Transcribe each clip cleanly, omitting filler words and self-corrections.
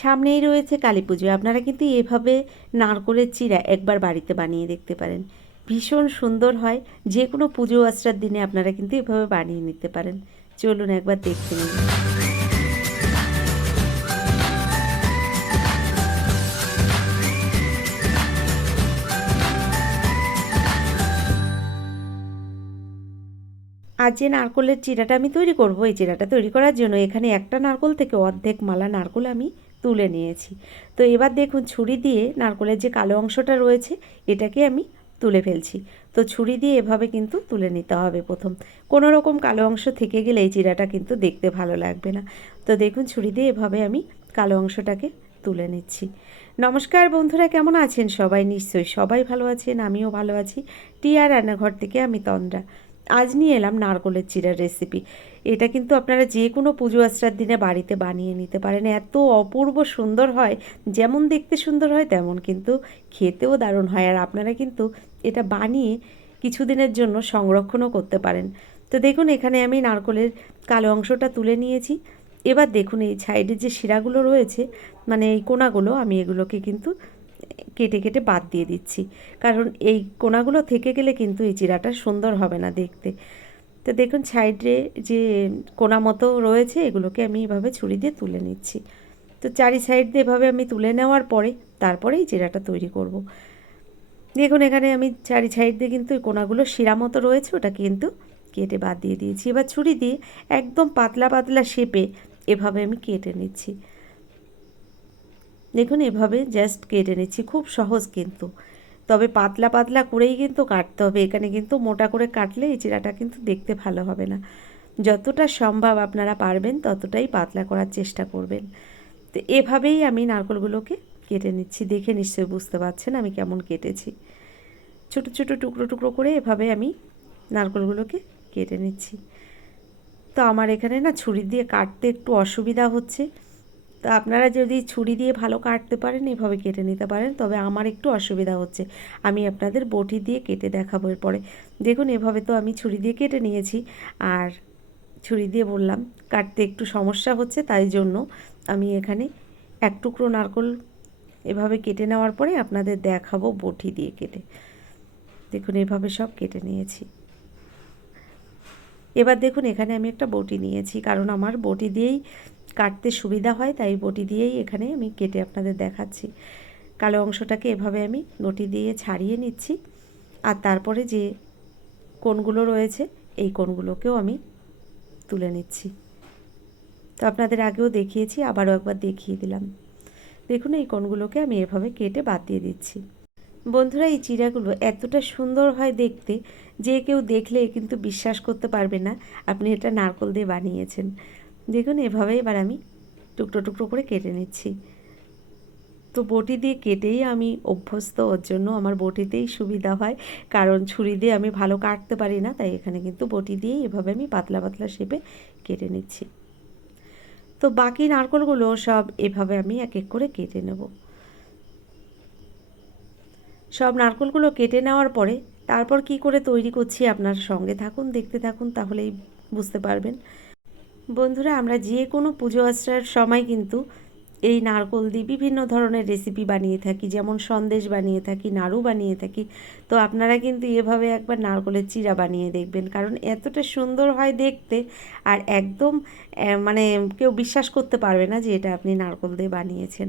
সামনেই রয়েছে কালী পুজো। আপনারা কিন্তু এভাবে নারকোলের চিড়া একবার বাড়িতে বানিয়ে দেখতে পারেন। ভীষণ সুন্দর হয়। যে কোনো পুজো আশ্রার দিনে আপনারা কিন্তু এভাবে বানিয়ে নিতে পারেন। চলুন একবার দেখে নিন। আজ যে নারকোলের চিড়াটা আমি তৈরি করব, এই চিড়াটা তৈরি করার জন্য এখানে একটা নারকোল থেকে অর্ধেক মালা নারকোল আমি তুলে নিয়েছি। তো এবার দেখুন ছুরি দিয়ে নারকোলের যে কালো অংশটা রয়েছে এটাকে আমি তুলে ফেলছি। তো ছুরি দিয়ে এভাবে কিন্তু তুলে নিতে হবে প্রথম। কোনো রকম কালো অংশ থেকে গেলে এই চিড়াটা কিন্তু দেখতে ভালো লাগবে না। তো দেখুন ছুরি দিয়ে এভাবে আমি কালো অংশটাকে তুলে নিচ্ছি। নমস্কার বন্ধুরা, কেমন আছেন সবাই? নিশ্চয়ই সবাই ভালো আছেন, আমিও ভালো আছি। টিয়া রান্নাঘর থেকে আমি তন্দ্রা। আজ নিয়ে এলাম নারকোলের চিড়ার রেসিপি। এটা কিন্তু আপনারা যে কোনো পুজো আশ্রার দিনে বাড়িতে বানিয়ে নিতে পারেন। এত অপূর্ব সুন্দর হয়, যেমন দেখতে সুন্দর হয় তেমন কিন্তু খেতেও দারুণ হয়। আর আপনারা কিন্তু এটা বানিয়ে কিছুদিনের জন্য সংরক্ষণও করতে পারেন। তো দেখুন এখানে আমি নারকোলের কালো অংশটা তুলে নিয়েছি। এবার দেখুন এই সাইডের যে শিরাগুলো রয়েছে, মানে এই কোনাগুলো, আমি এগুলোকে কিন্তু কেটে কেটে বাদ দিয়ে দিচ্ছি। কারণ এই কোনাগুলো থেকে গেলে কিন্তু এই চিড়াটা সুন্দর হবে না দেখতে। তো দেখুন সাইডে যে কোনা মতো রয়েছে এগুলোকে আমি এভাবে ছুরি দিয়ে তুলে নিচ্ছি। তো চারি সাইড দিয়ে এভাবে আমি তুলে নেওয়ার পরে তারপরে এই চিড়াটা তৈরি করব। দেখুন এখানে আমি চারি সাইড দিয়ে কিন্তু এই কোনাগুলো শিরা মতো রয়েছে, ওটা কিন্তু কেটে বাদ দিয়ে দিয়েছি। এবার ছুরি দিয়ে একদম পাতলা পাতলা শেপে এভাবে আমি কেটে নিচ্ছি। দেখুন এভাবে জাস্ট কেটে নিচ্ছি, খুব সহজ কিন্তু। তবে পাতলা পাতলা করেই কিন্তু কাটতে হবে। এখানে কিন্তু মোটা করে কাটলে এই চিড়াটা কিন্তু দেখতে ভালো হবে না। যতটা সম্ভব আপনারা পারবেন ততটাই পাতলা করার চেষ্টা করবেন। তো এভাবেই আমি নারকেলগুলোকে কেটে নিচ্ছি। দেখে নিশ্চয়ই বুঝতে পারছেন আমি কেমন কেটেছি। ছোটো ছোটো টুকরো টুকরো করে এভাবে আমি নারকেলগুলোকে কেটে নিচ্ছি। তো আমার এখানে না ছুরি দিয়ে কাটতে একটু অসুবিধা হচ্ছে। তো আপনারা যদি ছুরি দিয়ে ভালো কাটতে পারেন এভাবে কেটে নিতে পারেন, তবে আমার একটু অসুবিধা হচ্ছে। আমি আপনাদের বটি দিয়ে কেটে দেখাবো এরপরে। দেখুন এভাবে তো আমি ছুরি দিয়ে কেটে নিয়েছি, আর ছুরি দিয়ে বললাম কাটতে একটু সমস্যা হচ্ছে, তাই জন্য আমি এখানে এক টুকরো নারকেল এভাবে কেটে নেওয়ার পরে আপনাদের দেখাবো বটি দিয়ে কেটে। দেখুন এভাবে সব কেটে নিয়েছি। এবার দেখুন এখানে আমি একটা বটি নিয়েছি, কারণ আমার বটি দিয়েই কাটতে সুবিধা হয়, তাই বটি দিয়েই এখানে আমি কেটে আপনাদের দেখাচ্ছি। কালো অংশটাকে এভাবে আমি বটি দিয়ে ছাড়িয়ে নিচ্ছি, আর তারপরে যে কোণগুলো রয়েছে এই কোণগুলোকেও আমি তুলে নিচ্ছি। তো আপনাদের আগেও দেখিয়েছি, আবারও একবার দেখিয়ে দিলাম। দেখুন এই কোণগুলোকে আমি এভাবে কেটে বাদ দিয়ে দিচ্ছি। বন্ধুরা এই চিড়াগুলো এতটা সুন্দর হয় দেখতে, যে কেউ দেখলে কিন্তু বিশ্বাস করতে পারবে না আপনি এটা নারকেল দিয়ে বানিয়েছেন। দেখুন এভাবে এবার আমি টুকরো টুকরো করে কেটে নিচ্ছি। তো বটি দিয়ে কেটেই আমি অভ্যস্ত, ওর জন্য আমার বটিতেই সুবিধা হয়, কারণ ছুরি দিয়ে আমি ভালো কাটতে পারি না, তাই এখানে কিন্তু বটি দিয়েই এভাবে আমি পাতলা পাতলা শেপে কেটে নিচ্ছি। তো বাকি নারকেলগুলো সব এভাবে আমি এক এক করে কেটে নেব। সব নারকেলগুলো কেটে নেওয়ার পরে তারপর কি করে তৈরি করছি আপনার সঙ্গে থাকুন, দেখতে থাকুন, তাহলেই বুঝতে পারবেন। বন্ধুরা আমরা যে কোনো পুজো আশ্রার সময় কিন্তু এই নারকেল দিয়ে বিভিন্ন ধরনের রেসিপি বানিয়ে থাকি, যেমন সন্দেশ বানিয়ে থাকি, নাড়ু বানিয়ে থাকি। তো আপনারা কিন্তু এভাবে একবার নারকেলের চিড়া বানিয়ে দেখবেন, কারণ এতটা সুন্দর হয় দেখতে, আর একদম মানে কেউ বিশ্বাস করতে পারবে না যে এটা আপনি নারকেল দিয়ে বানিয়েছেন।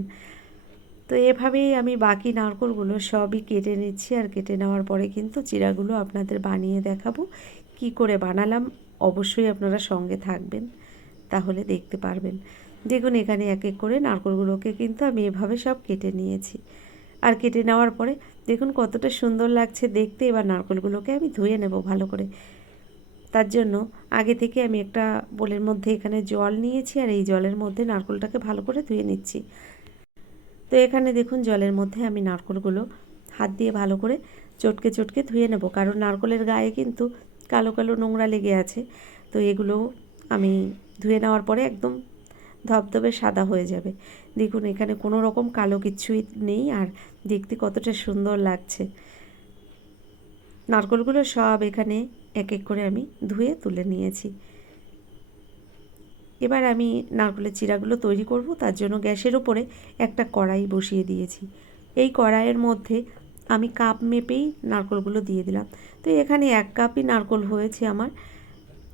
তো এভাবেই আমি বাকি নারকেলগুলো সবই কেটে নিচ্ছি, আর কেটে নেওয়ার পরে কিন্তু চিড়াগুলো আপনাদের বানিয়ে দেখাবো। কি করে বানালাম অবশ্যই আপনারা সঙ্গে থাকবেন, তাহলে দেখতে পারবেন। দেখুন এখানে এক এক করে নারকেলগুলোকে কিন্তু আমি এভাবে সব কেটে নিয়েছি, আর কেটে নেওয়ার পরে দেখুন কতটা সুন্দর লাগছে দেখতে। এবার নারকেলগুলোকে আমি ধুয়ে নেব ভালো করে। তার জন্য আগে থেকে আমি একটা বোলের মধ্যে এখানে জল নিয়েছি, আর এই জলের মধ্যে নারকেলটাকে ভালো করে ধুয়ে নিচ্ছি। তো এখানে দেখুন জলের মধ্যে আমি নারকেলগুলো হাত দিয়ে ভালো করে চটকে চটকে ধুয়ে নেব, কারণ নারকেলের গায়ে কিন্তু কালো কালো নোংরা লেগে আছে। তো এগুলো আমি ধুয়ে নেওয়ার পরে একদম ধবধবে সাদা হয়ে যাবে। দেখুন এখানে কোনো রকম কালো কিচ্ছুই নেই, আর দেখতে কতটা সুন্দর লাগছে। নারকেলগুলো সব এখানে এক এক করে আমি ধুয়ে তুলে নিয়েছি। এবার আমি নারকেলের চিড়াগুলো তৈরি করব, তার জন্য গ্যাসের উপরে একটা কড়াই বসিয়ে দিয়েছি। এই কড়াইয়ের মধ্যে আমি কাপ মেপেই নারকেলগুলো দিয়ে দিলাম। তো এখানে 1 কাপই নারকেল হয়েছে আমার।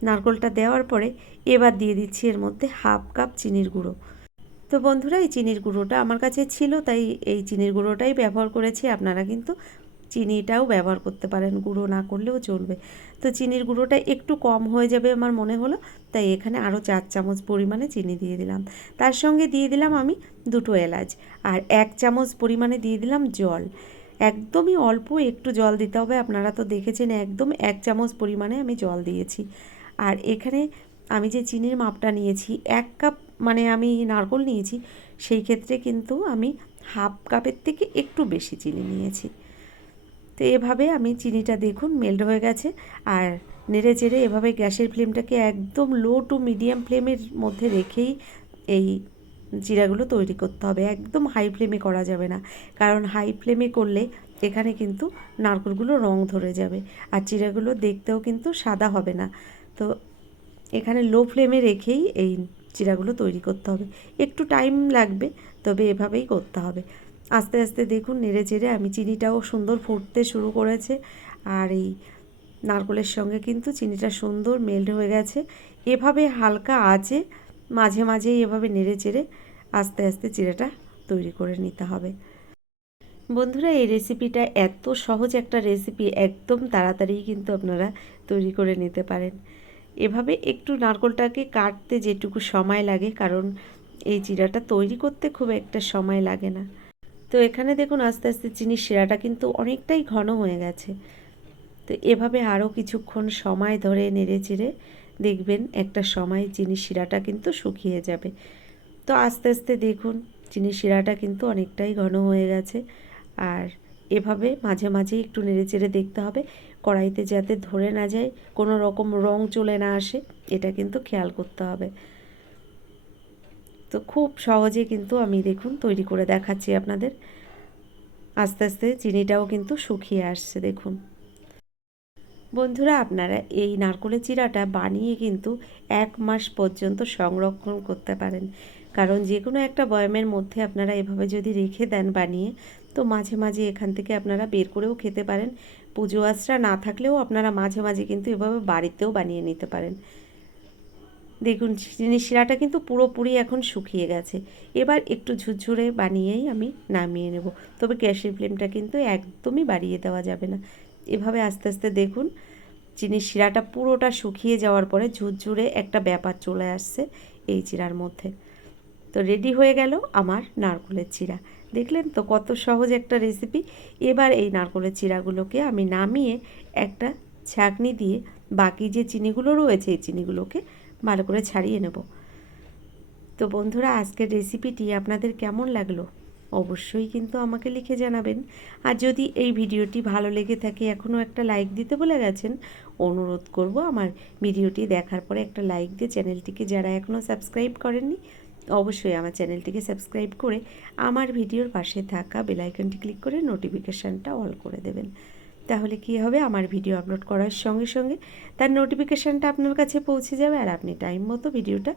নারকেলটা দেওয়ার পরে এবার দিয়ে দিচ্ছি এর মধ্যে 1/2 কাপ চিনির গুঁড়ো। তো বন্ধুরা, এই চিনির গুঁড়োটা আমার কাছে ছিল, তাই এই চিনির গুঁড়োটাই ব্যবহার করেছি। আপনারা কিন্তু চিনিটাও ব্যবহার করতে পারেন, গুঁড়ো না করলেও চলবে। তো চিনির গুঁড়োটা একটু কম হয়ে যাবে আমার মনে হলো, তাই এখানে আরও 4 চামচ পরিমাণে চিনি দিয়ে দিলাম। তার সঙ্গে দিয়ে দিলাম আমি 2 এলাচ, আর 1 চামচ পরিমাণে দিয়ে দিলাম জল। একদমই অল্প একটু জল দিতে হবে, আপনারা তো দেখেছেন একদম 1 চামচ পরিমাণে আমি জল দিয়েছি। আর এখানে আমি যে চিনির মাপটা নিয়েছি 1 কাপ, মানে আমি নারকেল নিয়েছি, সেই ক্ষেত্রে কিন্তু আমি 1/2 কাপের থেকে একটু বেশি চিনি নিয়েছি। তো এভাবে আমি চিনিটা দেখুন মেল্ট হয়ে গেছে, আর নেড়ে চেড়ে এভাবে গ্যাসের ফ্লেমটাকে একদম লো টু মিডিয়াম ফ্লেমের মধ্যে রেখেই এই চিড়াগুলো তৈরি করতে হবে। একদম হাই ফ্লেমে করা যাবে না, কারণ হাই ফ্লেমে করলে এখানে কিন্তু নারকেলগুলো রং ধরে যাবে, আর চিড়াগুলো দেখতেও কিন্তু সাদা হবে না। তো এখানে লো ফ্লেমে রেখেই এই চিড়াগুলো তৈরি করতে হবে। একটু টাইম লাগবে, তবে এভাবেই করতে হবে। আস্তে আস্তে দেখুন নেড়ে চেড়ে আমি চিনিটাও সুন্দর ফুটতে শুরু করেছে, আর এই নারকেলের সঙ্গে কিন্তু চিনিটা সুন্দর মেল্ট হয়ে গেছে। এভাবে হালকা আঁচে মাঝে মাঝেই এভাবে নেড়ে চেড়ে আস্তে আস্তে চিড়াটা তৈরি করে নিতে হবে। বন্ধুরা, এই রেসিপিটা এত সহজ একটা রেসিপি, একদম তাড়াতাড়ি কিন্তু আপনারা তৈরি করে নিতে পারেন। এভাবে একটু নারকেলটাকে কাটতে যেটুকু সময় লাগে, কারণ এই চিড়াটা তৈরি করতে খুব একটা সময় লাগে না। তো এখানে দেখুন আস্তে আস্তে চিনির শিরাটা কিন্তু অনেকটাই ঘন হয়ে গেছে। তো এভাবে আরও কিছুক্ষণ সময় ধরে নেড়ে চেড়ে দেখবেন একটা সময় চিনির শিরাটা কিন্তু শুকিয়ে যাবে। তো আস্তে আস্তে দেখুন চিনির শিরাটা কিন্তু অনেকটাই ঘন হয়ে গেছে, আর এভাবে মাঝে মাঝে একটু নেড়ে চেড়ে দেখতে হবে, কড়াইতে যাতে ধরে না যায়, কোনো রকম রং চলে না আসে, এটা কিন্তু খেয়াল করতে হবে। তো খুব সহজে কিন্তু আমি দেখুন তৈরি করে দেখাচ্ছি আপনাদের। আস্তে আস্তে চিনিটাও কিন্তু শুকিয়ে আসছে দেখুন। বন্ধুরা, আপনারা এই নারকেলের চিড়াটা বানিয়ে কিন্তু 1 মাস পর্যন্ত সংরক্ষণ করতে পারেন, কারণ যে কোনো একটা বয়ামের মধ্যে আপনারা এভাবে যদি রেখে দেন বানিয়ে, তো মাঝে মাঝে এখান থেকে আপনারা বের করেও খেতে পারেন। পুজো আচরা না থাকলেও আপনারা মাঝে মাঝে কিন্তু এভাবে বাড়িতেও বানিয়ে নিতে পারেন। দেখুন চিনির শিরাটা কিন্তু পুরোপুরি এখন শুকিয়ে গেছে। এবার একটু ঝুরঝুরে বানিয়েই আমি নামিয়ে নেব, তবে গ্যাসের ফ্লেমটা কিন্তু একদমই বাড়িয়ে দেওয়া যাবে না। এভাবে আস্তে আস্তে দেখুন চিনির শিরাটা পুরোটা শুকিয়ে যাওয়ার পরে ঝুরঝুরে একটা ব্যাপার চলে আসছে এই চিড়ার মধ্যে। তো রেডি হয়ে গেল আমার নারকেলের চিড়া। দেখলেন তো কত সহজ একটা রেসিপি। এবার এই নারকেলের চিড়াগুলোকে আমি নামিয়ে একটা ছাঁকনি দিয়ে বাকি যে চিনিগুলো রয়েছে এই চিনিগুলোকে ভালো করে ছাড়িয়ে নেব। তো বন্ধুরা, আজকের রেসিপিটি আপনাদের কেমন লাগলো অবশ্যই কিন্তু আমাকে লিখে জানাবেন। আর যদি এই ভিডিওটি ভালো লেগে থাকে, এখনও একটা লাইক দিতে ভুলে গেছেন, অনুরোধ করব আমার ভিডিওটি দেখার পরে একটা লাইক দিয়ে চ্যানেলটিকে যারা এখনও সাবস্ক্রাইব করেননি অবশ্যই আমার চ্যানেলটিকে সাবস্ক্রাইব করে আমার ভিডিওর পাশে থাকা বেল আইকনটি ক্লিক করে নোটিফিকেশানটা অল করে দেবেন। তাহলে কি হবে, আমার ভিডিও আপলোড করার সঙ্গে সঙ্গে তার নোটিফিকেশানটা আপনার কাছে পৌঁছে যাবে, আর আপনি টাইম মতো ভিডিওটা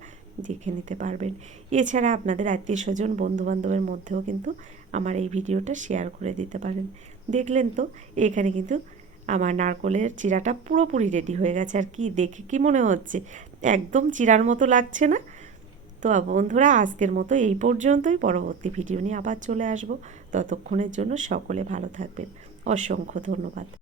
দেখে নিতে পারবেন। এছাড়া আপনাদের আত্মীয় স্বজন বন্ধুবান্ধবের মধ্যেও কিন্তু আমার এই ভিডিওটা শেয়ার করে দিতে পারেন। দেখলেন তো এখানে কিন্তু আমার নারকেলের চিড়াটা পুরোপুরি রেডি হয়ে গেছে। আর কি দেখে কি মনে হচ্ছে, একদম চিড়ার মতো লাগছে না? তো বন্ধুরা, আজকের মতো এই পর্যন্তই। পরবর্তী ভিডিও নিয়ে আবার চলে আসব। ততক্ষণের জন্য সকলে ভালো থাকবেন। অসংখ্য ধন্যবাদ।